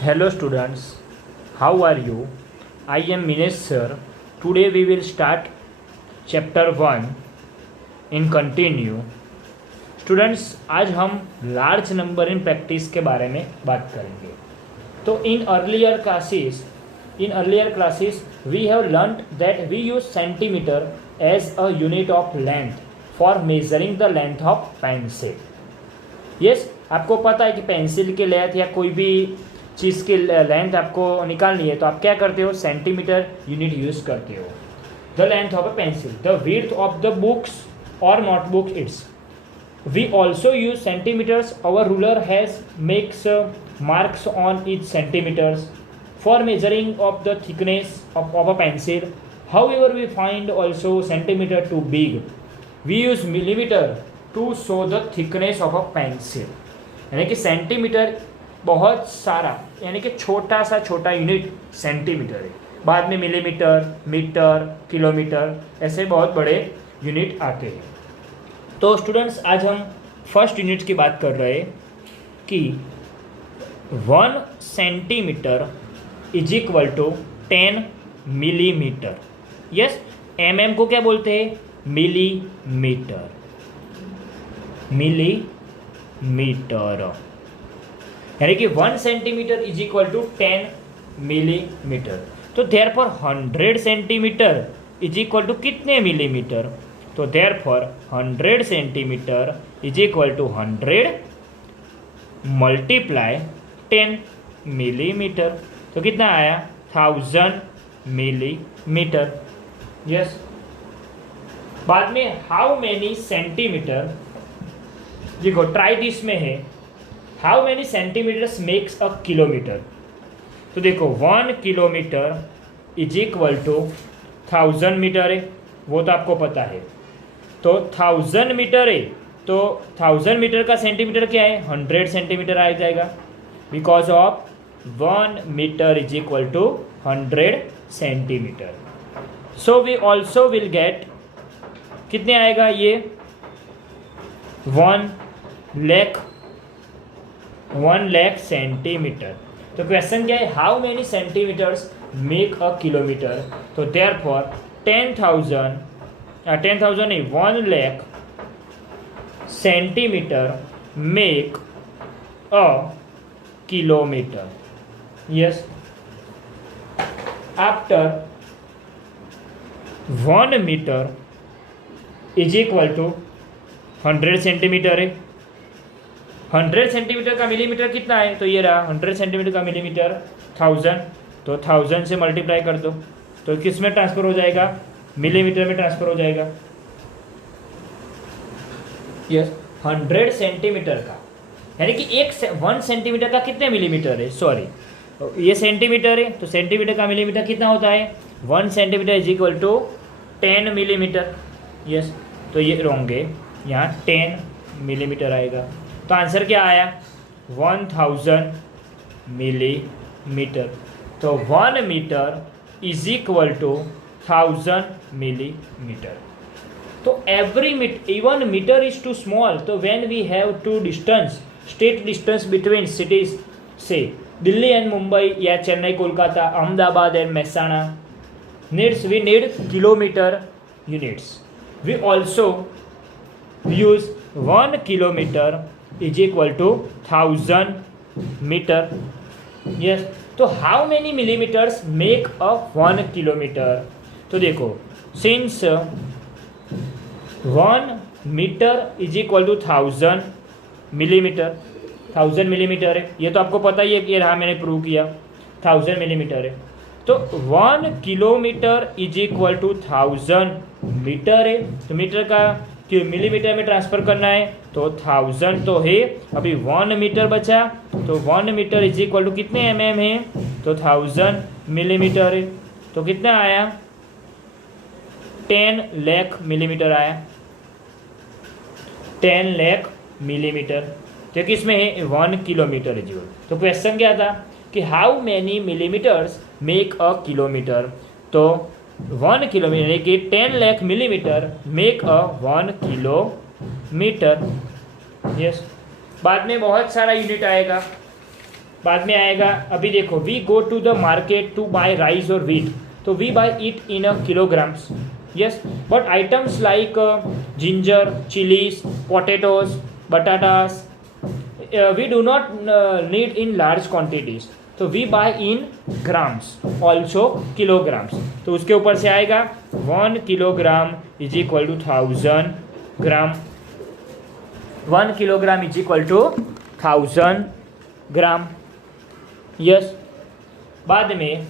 Hello students, how are you? I am Minesh sir. Today we will start chapter 1 in continue. Students, आज हम large number in practice के बारे में बात करेंगे. तो in earlier classes we have learnt that we use centimeter as a unit of length for measuring the length of pencil. Yes, आपको पता है कि पेंसिल की लेंथ या कोई भी चीज़ की लेंथ आपको निकालनी है तो आप क्या करते हो, सेंटीमीटर यूनिट यूज़ करते हो. The length of a pencil, the width of the books और notebook its. We also use centimetres. Our ruler has marks marks on each centimeters for measuring of the thickness of a pencil. However, we find also centimeter too big. We use millimeter to show the thickness of a pencil. यानी कि centimetre बहुत सारा, यानी कि छोटा सा छोटा unit centimetre है. बाद में मिलीमीटर, मीटर, किलोमीटर, ऐसे बहुत बड़े यूनिट आते हैं. तो स्टूडेंट्स, आज हम फर्स्ट यूनिट की बात कर रहे हैं कि 1 centimetre is equal to 10 millimetre. Yes, M को क्या बोलते हैं, मिलीमीटर. मिलीमीटर यानी कि 1 centimetre is equal to 10 millimetre. तो therefore 100 centimetre is equal to कितने मिलीमीटर. तो therefore 100 centimetre is equal to 100 multiply 10 millimetre. तो कितना आया, 1000 मिलीमीटर. यस. बाद में हाउ मैनी सेंटीमीटर, देखो ट्राई दिस में है, how many centimetres makes a kilometre. तो देखो 1 kilometre is equal to 1000 metre है, वो तो आपको पता है. तो 1000 मीटर है, तो 1000 मीटर का सेंटीमीटर क्या है, 100 सेंटीमीटर आ जाएगा, because of 1 metre is equal to 100 centimetre. So we also will get, कितने आएगा ये, 1 लाख सेंटीमीटर. तो क्वेश्चन क्या है, how many centimetres make a kilometre. तो देयरफॉर 10,000 नहीं, 1 lakh centimetre make a kilometre. Yes. After 1 metre is equal to 100 centimetre है. 100 centimetre का मिलीमीटर कितना है, तो ये रहा 100 सेंटीमीटर का मिलीमीटर 1000. तो 1000 से मल्टीप्लाई कर दो तो किस में ट्रांसफर हो जाएगा, मिलीमीटर में ट्रांसफर हो जाएगा. यस. 100 सेंटीमीटर का यानी कि 1 सेंटीमीटर का कितने मिलीमीटर है, सॉरी ये सेंटीमीटर है, तो सेंटीमीटर का मिलीमीटर कितना होता है, 1 centimetre is equal to 10 millimetre. Yes. तो ये रॉन्ग है, यहाँ 10 मिलीमीटर आएगा. तो आंसर क्या आया, 1000 मिलीमीटर. तो 1 metre is equal to 1000 millimetre. तो even metre is too small. तो when we have to distance, state distance between cities, say Delhi and Mumbai या Chennai Kolkata, Ahmedabad and Mehsana, we need kilometre units. We also use 1 kilometer is equal to 1000 meter. Yes. तो how many millimeters make a 1 kilometer. तो देखो, since 1 meter is equal to 1000 millimetre, 1000 millimetre है, ये तो आपको पता ही है, ये रहा मैंने प्रूव किया 1000 मिलीमीटर है. तो 1 kilometre is equal to 1000 metre है. तो मीटर का मिलीमीटर में ट्रांसफर करना है, तो 1000 तो है, अभी 1 मीटर बचा. तो 1 मीटर इज इक्वल टू कितने mm है, तो 1000 मिलीमीटर है. तो कितना आया, 10 लाख मिलीमीटर आया, 10 लाख मिलीमीटर. तो किसमें है, 1 किलोमीटर इज इक्वल. तो क्वेश्चन क्या था कि how many millimetres make a kilometre. तो 1 किलोमीटर यानी कि 10 lakh millimetre make a 1 kilometre. Yes. बाद में बहुत सारा यूनिट आएगा, बाद में आएगा, अभी देखो, we go to the market to buy rice और व्हीट, तो we buy it in kilograms. Yes, but items like ginger, chillies, potatoes, बटाटास, we do not need in large quantities, तो we buy in grams also kilograms. तो उसके ऊपर से आएगा 1 kilogram is equal to 1000 gram. 1 kilogram is equal to 1000 gram. Yes, बाद में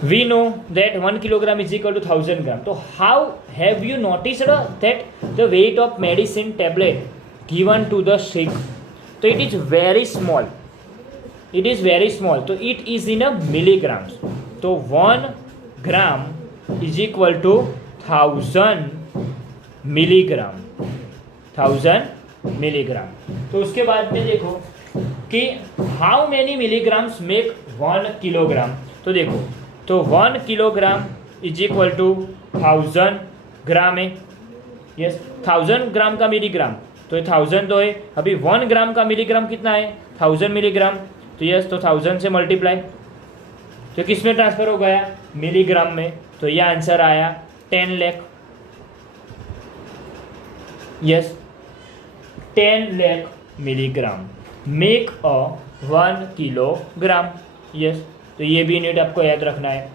we know that 1 kilogram is equal to 1000 gram. So how have you noticed that the weight of medicine tablet given to the sick, so it is very small, it is very small, so it is in a milligrams. So 1 gram is equal to 1000 milligram, 1000 milligram. तो उसके बाद में देखो कि how many milligrams make 1 kilogram. तो देखो, तो 1 kilogram is equal to 1000 ग्राम है. यस, 1000 ग्राम का मिलीग्राम, तो ये 1000 तो है. अभी 1 ग्राम का मिलीग्राम कितना है? 1000 मिलीग्राम. तो यस, तो 1000 से मल्टीप्लाई, तो किस में ट्रांसफर हो गया? मिलीग्राम में. तो ये आंसर आया 10 lakh. Yes, 10 lakh milligram make a 1 kilogram. Yes, तो ये भी यूनिट आपको याद रखना है.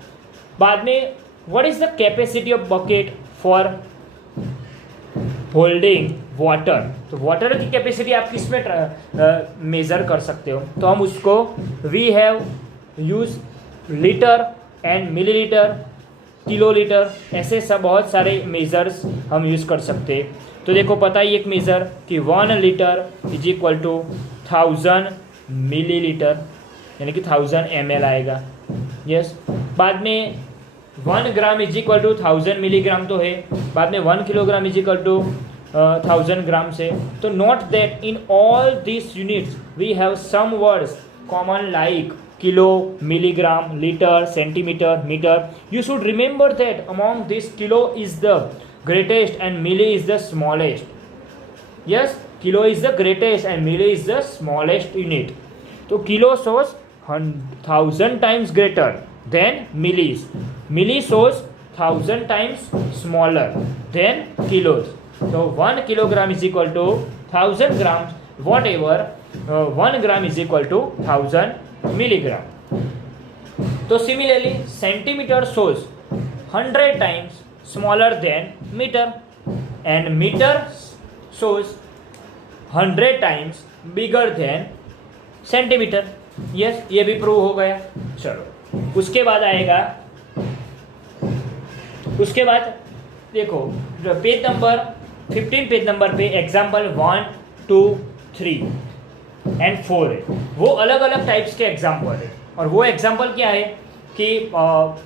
बाद में what is the capacity of bucket for holding water. तो वाटर की कैपेसिटी आप किस में मेजर कर सकते हो? तो हम उसको we have use litre and millilitre, kilolitre, ऐसे सब बहुत सारे मेजर्स हम यूज़ कर सकते हैं. तो देखो, पता ही एक मेज़र कि 1 litre is equal to 1000 millilitre, यानी कि 1000 ml आएगा. यस, बाद में 1 gram is equal to 1000 milligram तो है. बाद में 1 kilogram is equal to 1000 gram से. तो note that in all this units we have some words common like kilo, milligram, litre, centimetre, metre. You should remember that among this kilo is the greatest and milli is the smallest. Yes, kilo is the greatest and milli is the smallest unit. तो kilo shows 1000 times greater than millis. Milli shows 1000 times smaller than kilos. So 1 kilogram is equal to 1000 grams. Whatever 1 gram is equal to 1000 milligram. So similarly, centimeter shows 100 times smaller than meter, and meter shows 100 times bigger than centimetre. Yes, ये भी prove हो गया. चलो, उसके बाद आएगा, उसके बाद देखो पेज नंबर 15, पेज नंबर पे एग्जाम्पल 1, 2, 3 एंड 4 है. वो अलग अलग टाइप्स के एग्जाम्पल है. और वो एग्जाम्पल क्या है कि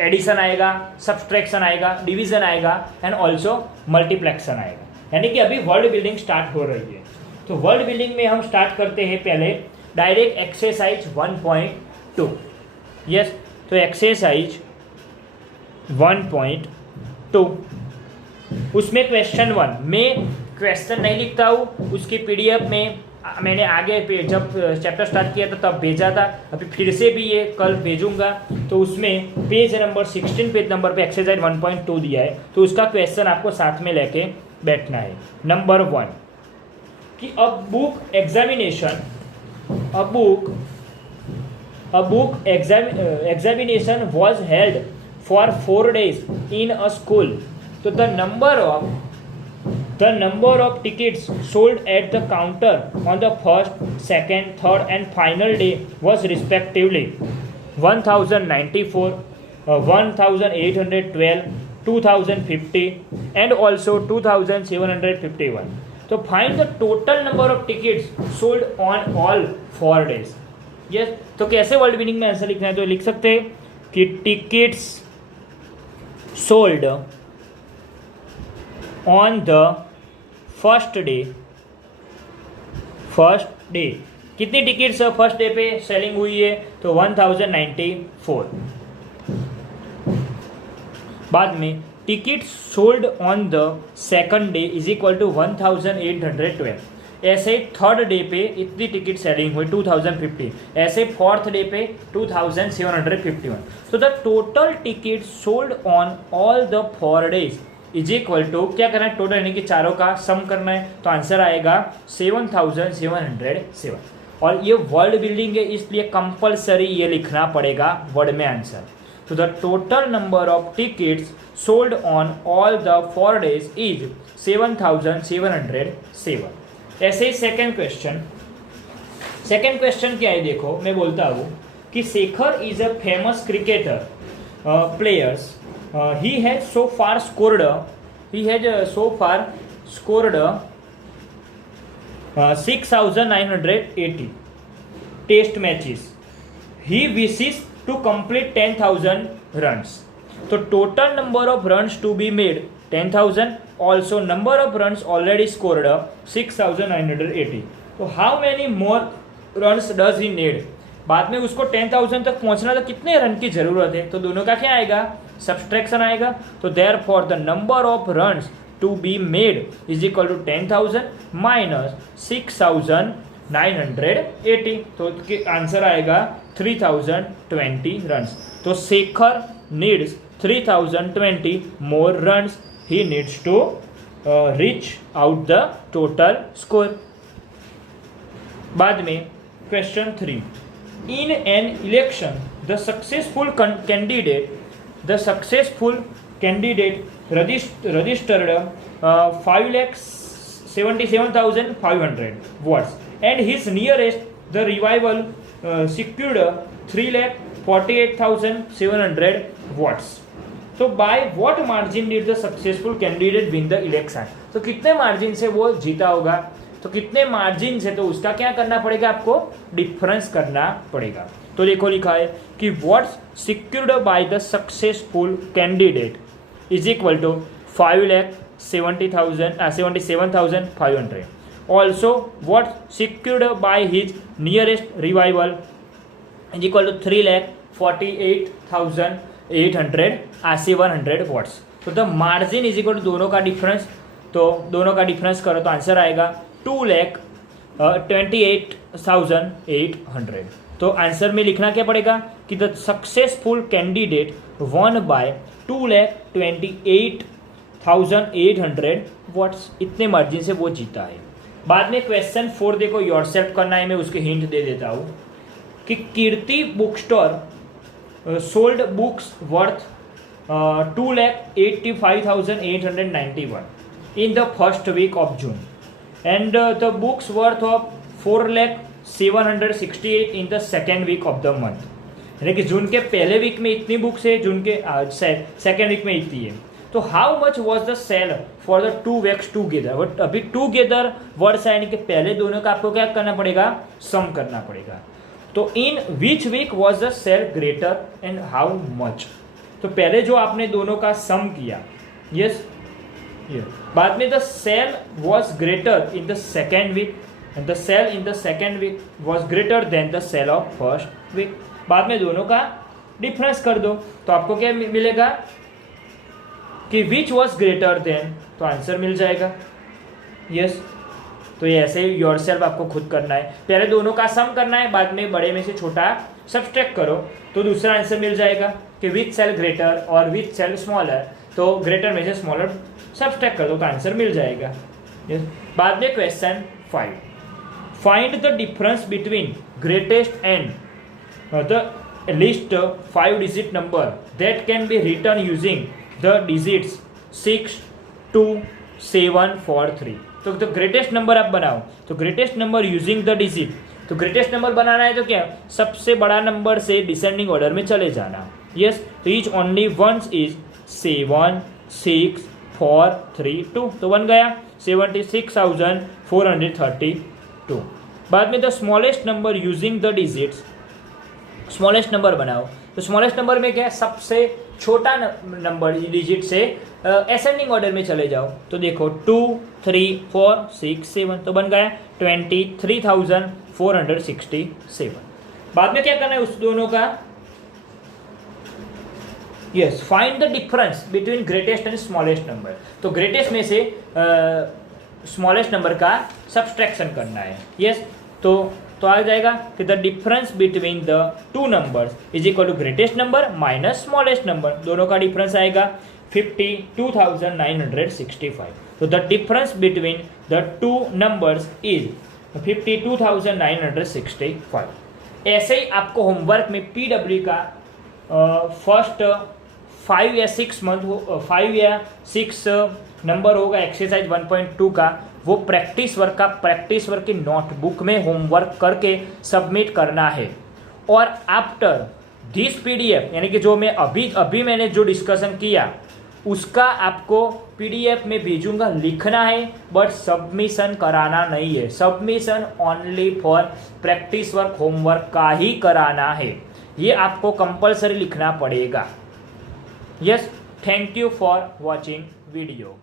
एडिशन आएगा, सब्सट्रैक्शन आएगा, डिवीजन आएगा एंड ऑल्सो मल्टीप्लेक्शन आएगा. यानी कि अभी वर्ड बिल्डिंग स्टार्ट हो रही है. तो वर्ड बिल्डिंग में हम स्टार्ट करते हैं पहले डायरेक्ट एक्सरसाइज 1.2. यस, तो एक्सरसाइज 1.2, उसमें क्वेश्चन 1 में क्वेश्चन नहीं लिखता हूँ, उसकी पीडीएफ में मैंने आगे पे जब चैप्टर स्टार्ट किया था तब भेजा था. अभी फिर से भी ये कल भेजूंगा. तो उसमें पेज नंबर 16, पेज नंबर पे एक्सरसाइज 1.2 दिया है. तो उसका क्वेश्चन आपको साथ में लेके बैठना है. नंबर 1 कि a book examination, a book examination was held for 4 days in a school. So the number of tickets sold at the counter on the first, second, third and final day was respectively 1094, 1812, 2050 and also 2751. So find the total number of tickets sold on all 4 days. Yes, तो कैसे word meaning में answer लिखना है? तो लिख सकते हैं कि tickets sold on the first day. कितनी टिकट्स फर्स्ट डे पे सेलिंग हुई है? तो 1094. बाद में ticket sold on the second day is equal to 1812. ऐसे ही थर्ड डे पे इतनी टिकट सेलिंग हुई 2050, ऐसे फोर्थ डे पे 2751। So the total ticket sold on all the 4 days is equal to, क्या करना है, टोटल यानी कि चारों का सम करना है, तो आंसर आएगा 7707। और ये वर्ड बिल्डिंग है इसलिए कंपलसरी ये लिखना पड़ेगा वर्ड में आंसर। तो the total number of tickets sold on all the 4 days is 7707। ऐसे ही सेकेंड क्वेश्चन क्या है, देखो मैं बोलता हूँ कि Shekhar is a famous cricketer players, he has so far scored 6,980 test matches. He wishes to complete 10,000 runs. So total number of runs to be made 10,000. Also number of runs already scored 6,980. So how many more runs does he need? बाद में उसको 10,000 तक पहुंचना तो कितने run की जरूरत है, तो दोनों का क्या आएगा, सब्सट्रैक्शन आएगा। तो therefore the number of runs to be made is equal to 10,000 minus 6,980, तो आंसर आएगा 3,020 रन्स। तो Shekhar needs 3,020 more runs, he needs to reach out the total score. बाद में question 3, in an election the successful candidate registered 5,77,500 votes and his nearest the revival secured 3,48,700 votes. So by what margin did the successful candidate win the election? तो कितने margin से वो जीता होगा, तो कितने मार्जिन से, तो उसका क्या करना पड़ेगा, आपको डिफरेंस करना पड़ेगा। तो देखो लिखा है कि what's secured by the successful candidate is equal to 5,77,500। Also what's secured by his nearest revival is equal to 3,48,700 votes. तो the margin is equal to दोनों का डिफरेंस, तो दोनों का डिफरेंस करो तो आंसर आएगा 2,28,800। तो आंसर में लिखना क्या पड़ेगा कि the successful candidate won by 2,28,800 votes, इतने मार्जिन से वो जीता है। बाद में क्वेश्चन 4 देखो, योरसेल्फ करना है, मैं उसके हिंट दे देता हूँ कि Kirti book store sold books worth 2,85,891 in the first week of June and the books worth of 4,768 in the second week of the month। यानी कि जून के पहले वीक में इतनी बुक्स है, जून के सेकेंड वीक में इतनी है। तो how much was the sale for the 2 weeks together, but अभी टूगेदर वर्ड्स है यानी कि पहले दोनों का आपको क्या करना पड़ेगा, सम करना पड़ेगा। तो in which week was the sale greater and how much, तो पहले जो आपने दोनों का सम किया, यस बाद में the sale was greater in the second week and the sale in the second week was greater than the sale of first week. बाद में दोनों का डिफरेंस कर दो तो आपको क्या मिलेगा कि विच वॉज ग्रेटर देन, तो आंसर मिल जाएगा। यस तो ये ऐसे योरसेल्फ आपको खुद करना है, पहले दोनों का सम करना है, बाद में बड़े में से छोटा सब्सट्रैक्ट करो तो दूसरा आंसर मिल जाएगा कि विच सेल ग्रेटर और विच सेल स्मॉलर, तो ग्रेटर में से स्मॉलर सब्सट्रैक्ट कर दो तो आंसर मिल जाएगा। yes? बाद में question 5, find the difference between greatest and the list 5 digit number that can be return using the digits 6, 2, 7, 4, 3। तो ग्रेटेस्ट नंबर आप बनाओ, तो greatest number using the digit, तो ग्रेटेस्ट नंबर बनाना है तो क्या, सबसे बड़ा नंबर से डिसेंडिंग ऑर्डर में चले जाना। यस तो ईच ओनली वंस इज 7, 6, 4, 3, 2, तो बन गया 76,432। बाद में the smallest number using the digits, smallest number बनाओ, तो स्मॉलेस्ट नंबर में क्या है, सबसे छोटा नंबर डिजिट से असेंडिंग ऑर्डर में चले जाओ, तो देखो 2, 3, 4, 6, 7, तो बन गया 23,467। बाद में क्या करना है उस दोनों का, yes find the difference between greatest and smallest number, तो ग्रेटेस्ट में से स्मॉलेस्ट नंबर का सब्सट्रैक्शन करना है। यस, तो आ जाएगा कि the difference between the two numbers is equal to greatest number minus smallest number, दोनों का डिफरेंस आएगा 52,965। तो the difference between the two numbers is 52,965। ऐसे ही आपको होमवर्क में PW का फर्स्ट 5 या 6 नंबर होगा एक्सरसाइज 1.2 का, वो प्रैक्टिस वर्क की नोटबुक में होमवर्क करके सबमिट करना है। और आफ्टर दिस PDF यानी कि जो मैं अभी मैंने जो डिस्कशन किया उसका आपको PDF में भेजूंगा, लिखना है बट सबमिशन कराना नहीं है। Submission only for practice work homework का ही कराना है, ये आपको कंपलसरी लिखना पड़ेगा। Yes, thank you for watching video.